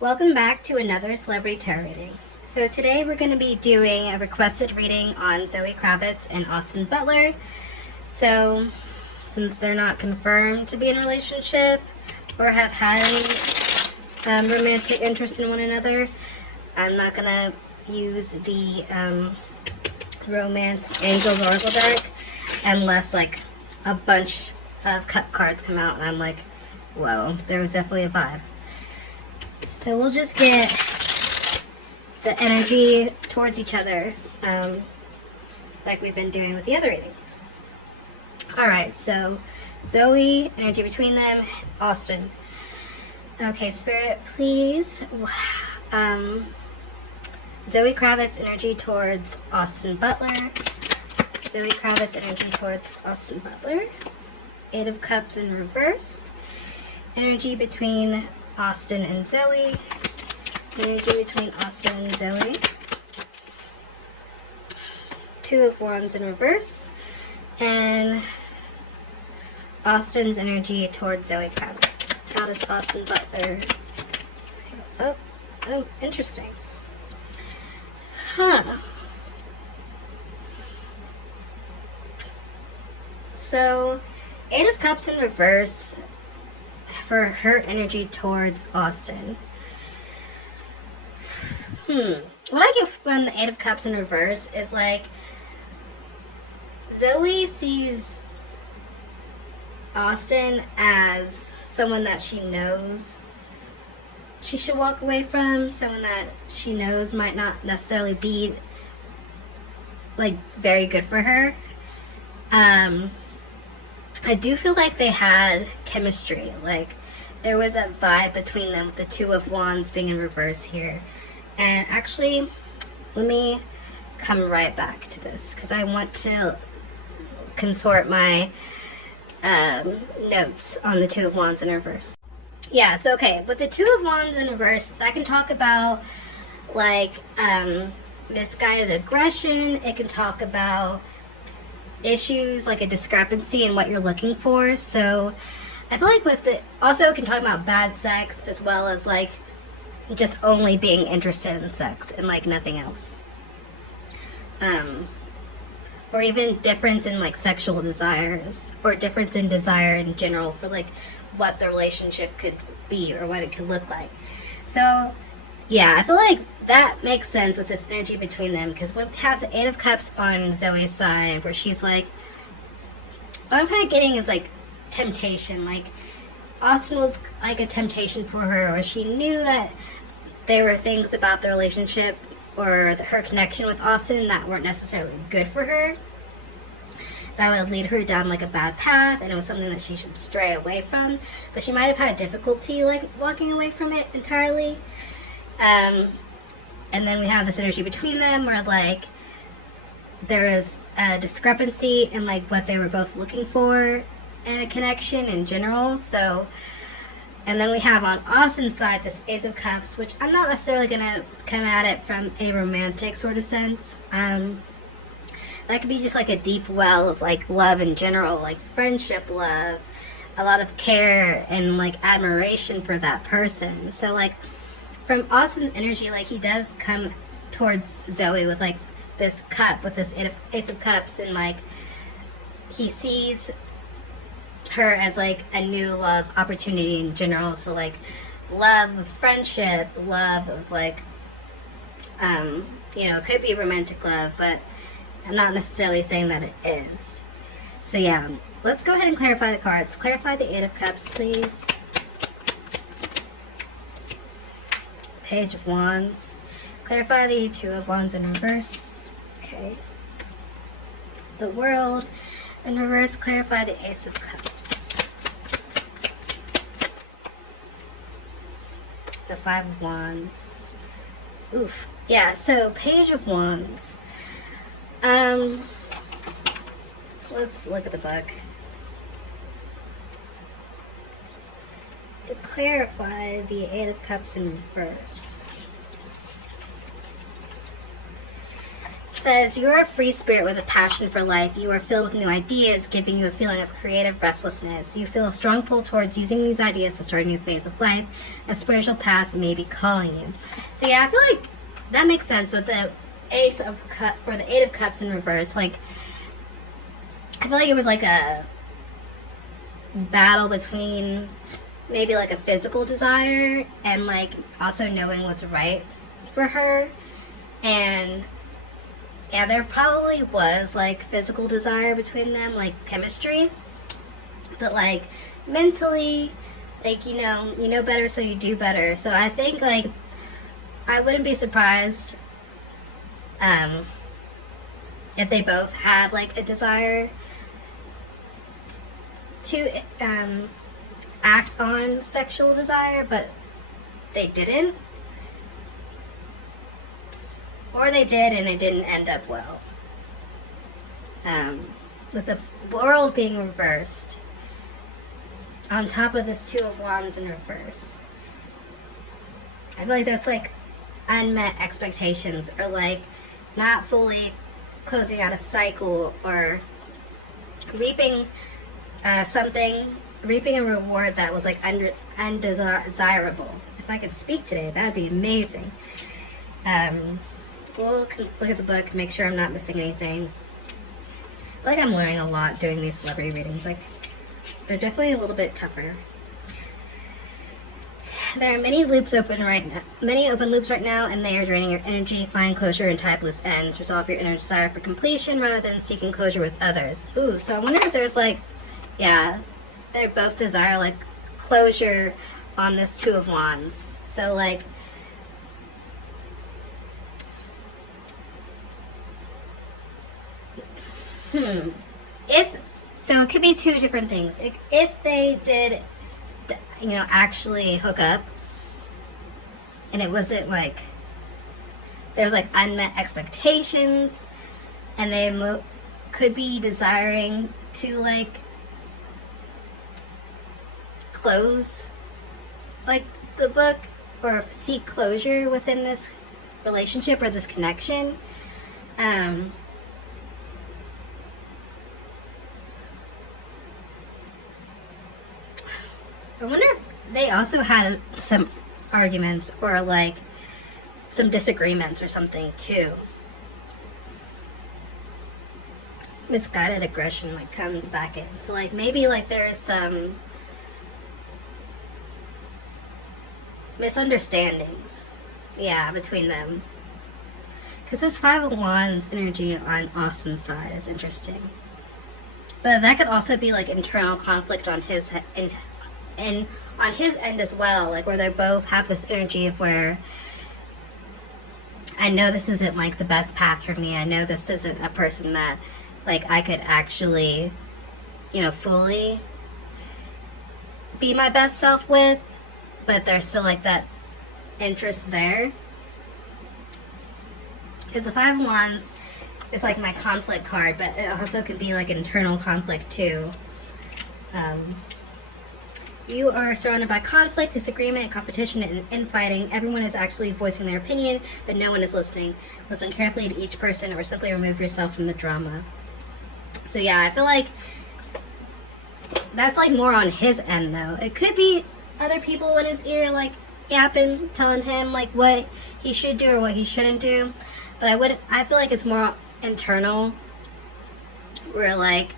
Welcome back to another celebrity tarot reading. So today we're going to be doing a requested reading on Zoe Kravitz and Austin Butler. So since they're not confirmed to be in a relationship or have had any romantic interest in one another, I'm not going to use the Romance Angels Oracle deck unless like a bunch of cup cards come out and I'm like, whoa, there was definitely a vibe. So we'll just get the energy towards each other, like we've been doing with the other readings. Alright, so Zoe, energy between them, Austin. Okay, Spirit, please. Zoe Kravitz, energy towards Austin Butler. Zoe Kravitz, energy towards Austin Butler. Eight of Cups in reverse. Energy between Austin and Zoe. Energy between Austin and Zoe. Two of Wands in reverse. And Austin's energy towards Zoe Kravitz. How does Austin Butler... Oh, interesting. Huh. So, Eight of Cups in reverse for her energy towards Austin. What I get from the Eight of Cups in reverse is like Zoe sees Austin as someone that she knows she should walk away from, someone that she knows might not necessarily be like very good for her. I do feel like they had chemistry, like there was a vibe between them with the Two of Wands being in reverse here. And actually, let me come right back to this because I want to consort my notes on the Two of Wands in reverse. Yeah, so okay, with the Two of Wands in reverse, I can talk about like misguided aggression. It can talk about issues like a discrepancy in what you're looking for. So I feel like with it also can talk about bad sex as well as like just only being interested in sex and like nothing else. Or even difference in like sexual desires or difference in desire in general for like what the relationship could be or what it could look like. So yeah, I feel like that makes sense with this energy between them because we have the Eight of Cups on Zoe's side where she's like, what I'm kind of getting is like temptation. Like Austin was like a temptation for her, or she knew that there were things about the relationship or her connection with Austin that weren't necessarily good for her, that would lead her down like a bad path, and it was something that she should stray away from. But she might have had difficulty like walking away from it entirely. And then we have this energy between them where like there is a discrepancy in like what they were both looking for in a connection in general. So, and then we have on Austin's side this Ace of Cups, which I'm not necessarily gonna come at it from a romantic sort of sense. That could be just like a deep well of like love in general, like friendship love, a lot of care and like admiration for that person. So like from Austin's energy, like he does come towards Zoe with like this cup, with this Ace of Cups, and like he sees her as like a new love opportunity in general. So like love of friendship, love of like it could be romantic love, but I'm not necessarily saying that it is. So yeah, let's go ahead and clarify the cards. Clarify the Eight of Cups, please. Page of Wands. Clarify the Two of Wands in reverse. Okay. The World in reverse. Clarify the Ace of Cups. The Five of Wands. Oof. Yeah, so Page of Wands. Let's look at the book. To clarify the Eight of Cups in reverse. says, you are a free spirit with a passion for life. You are filled with new ideas, giving you a feeling of creative restlessness. You feel a strong pull towards using these ideas to start a new phase of life. A spiritual path may be calling you. So yeah, I feel like that makes sense with the Ace of Cups, or the Eight of Cups in reverse. Like, I feel like it was like a battle between maybe like a physical desire and like also knowing what's right for her. And yeah, there probably was like physical desire between them, like chemistry, but like mentally, like, you know better, so you do better. So I think like I wouldn't be surprised if they both had like a desire to act on sexual desire, but they didn't. Or they did and it didn't end up well. With the world being reversed, on top of this Two of Wands in reverse, I feel like that's like unmet expectations, or like not fully closing out a cycle, or reaping reaping a reward that was like undesirable. If I could speak today, that'd be amazing. We'll look at the book, make sure I'm not missing anything. Like, I'm learning a lot doing these celebrity readings. Like, they're definitely a little bit tougher. There are many loops open right now, many open loops right now, and they are draining your energy. Find closure and tie up loose ends. Resolve your inner desire for completion rather than seeking closure with others. Ooh, so I wonder if there's like, yeah, they both desire like closure on this Two of Wands. So like, if so, it could be two different things. If they did, actually hook up, and it wasn't like there was like unmet expectations, and they could be desiring to like close like the book, or seek closure within this relationship or this connection. I wonder if they also had some arguments, or like some disagreements or something too. Misguided aggression like comes back in. So like maybe like there's some misunderstandings, yeah, between them. Because this Five of Wands energy on Austin's side is interesting. But that could also be like internal conflict on his and on his end as well, like where they both have this energy of where I know this isn't like the best path for me. I know this isn't a person that like I could actually, fully be my best self with, but there's still like that interest there. Because the Five of Wands is like my conflict card, but it also can be like internal conflict too. You are surrounded by conflict, disagreement, competition, and infighting. Everyone is actually voicing their opinion, but no one is listening. Listen carefully to each person, or simply remove yourself from the drama. So yeah, I feel like that's like more on his end though. It could be other people in his ear like yapping, telling him like what he should do or what he shouldn't do. But I feel like it's more internal, where like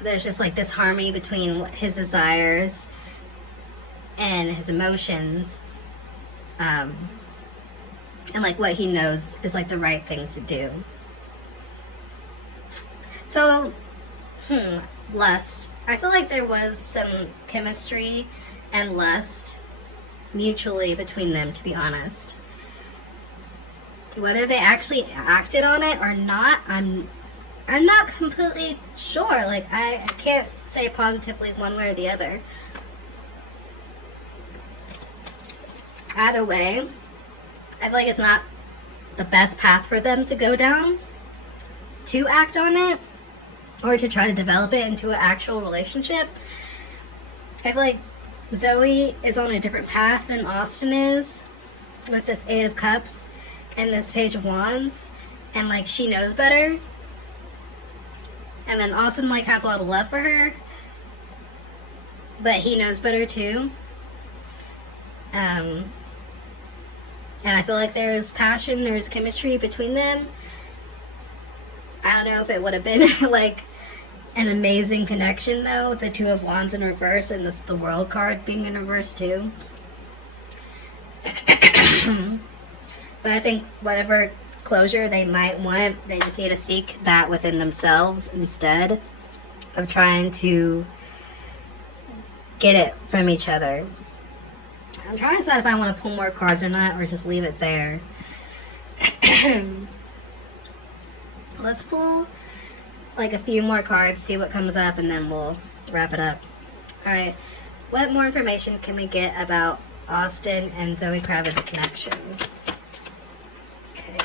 there's just like disharmony between his desires and his emotions, and like what he knows is like the right things to do. So lust, I feel like there was some chemistry and lust mutually between them, to be honest. Whether they actually acted on it or not, I'm not completely sure. Like, I can't say positively one way or the other. Either way, I feel like it's not the best path for them to go down, to act on it, or to try to develop it into an actual relationship. I feel like Zoe is on a different path than Austin is with this Eight of Cups. and this Page of Wands, and like she knows better, and then Austin like has a lot of love for her, but he knows better too. And I feel like there's passion, there's chemistry between them. I don't know if it would have been like an amazing connection though, with the Two of Wands in reverse and the World card being in reverse too. But I think whatever closure they might want, they just need to seek that within themselves instead of trying to get it from each other. I'm trying to decide if I want to pull more cards or not, or just leave it there. Let's pull like a few more cards, see what comes up, and then we'll wrap it up. Alright, what more information can we get about Austin and Zoe Kravitz connection? Okay.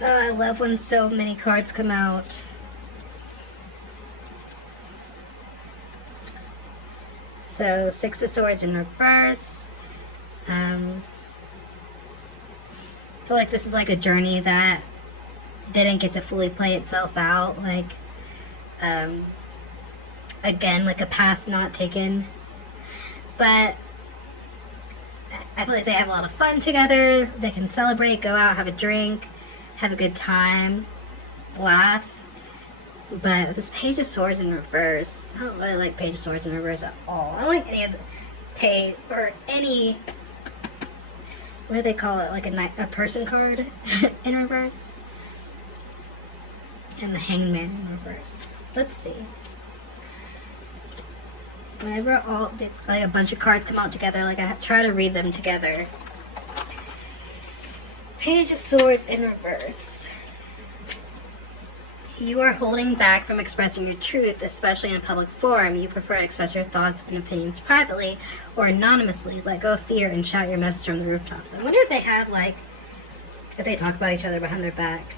Oh, I love when so many cards come out. So, Six of Swords in reverse. I feel like this is like a journey that didn't get to fully play itself out. Like, again, like a path not taken. But I feel like they have a lot of fun together. They can celebrate, go out, have a drink, have a good time, laugh. But this Page of Swords in reverse, I don't really like Page of Swords in reverse at all. I don't like any of the pay or any, what do they call it, like a person card in reverse. And the Hangman in reverse. Let's see. Whenever like a bunch of cards come out together, like I try to read them together. Page of Swords in reverse. You are holding back from expressing your truth, especially in a public forum. You prefer to express your thoughts and opinions privately or anonymously. Let go of fear and shout your message from the rooftops. I wonder if they have, like, if they talk about each other behind their back.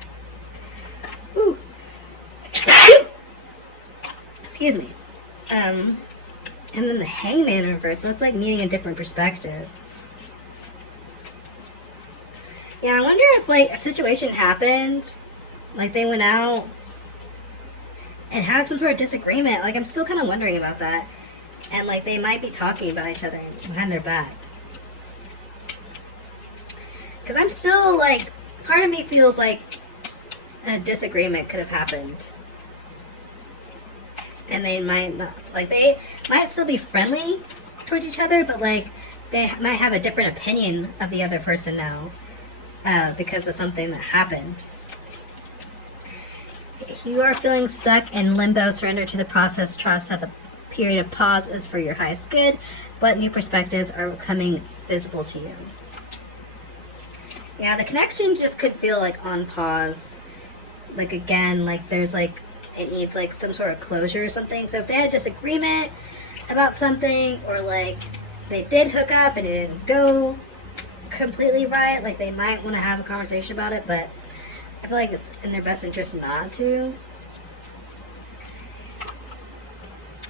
Ooh. Excuse me. And then the Hangman in reverse, so it's like needing a different perspective. Yeah, I wonder if, like, a situation happened, like they went out and had some sort of disagreement. Like, I'm still kind of wondering about that. And, like, they might be talking about each other behind their back. Because I'm still, like, part of me feels like a disagreement could have happened. And they might not, like, they might still be friendly towards each other, but, like, they might have a different opinion of the other person now because of something that happened. You are feeling stuck in limbo. Surrender to the process. Trust that the period of pause is for your highest good. What new perspectives are becoming visible to you? Yeah, the connection just could feel like on pause. Like, again, like there's like, it needs like some sort of closure or something. So if they had a disagreement about something, or like they did hook up and it didn't go completely right, like they might want to have a conversation about it, but I feel like it's in their best interest not to.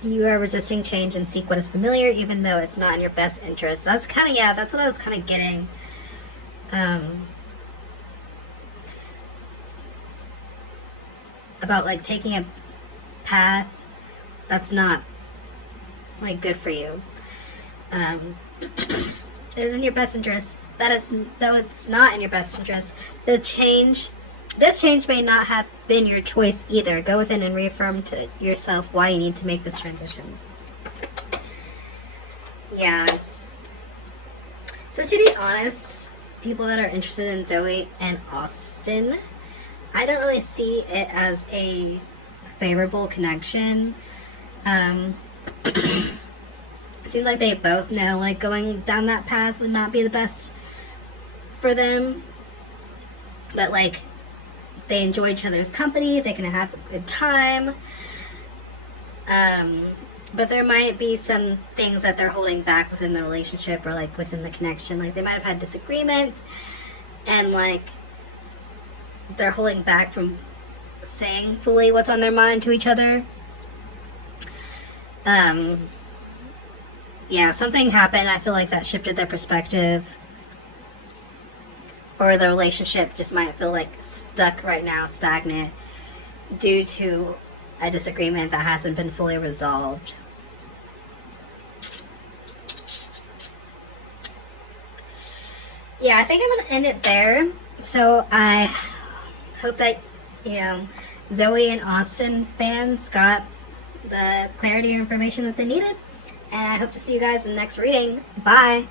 You are resisting change and seek what is familiar, even though it's not in your best interest. That's kind of, yeah, that's what I was kind of getting. About like taking a path that's not like good for you. It is in your best interest. That is, though it's not in your best interest, this change may not have been your choice either. Go within and reaffirm to yourself why you need to make this transition. Yeah. So to be honest, people that are interested in Zoe and Austin, I don't really see it as a favorable connection. It seems like they both know, like, going down that path would not be the best for them. But, like, they enjoy each other's company. They can have a good time. But there might be some things that they're holding back within the relationship or, like, within the connection. Like, they might have had disagreement and, like, they're holding back from saying fully what's on their mind to each other. Yeah, something happened. I feel like that shifted their perspective. or the relationship just might feel like stuck right now, stagnant, due to a disagreement that hasn't been fully resolved. Yeah, I think I'm going to end it there. So I hope that, Zoe and Austin fans got the clarity or information that they needed. And I hope to see you guys in the next reading. Bye!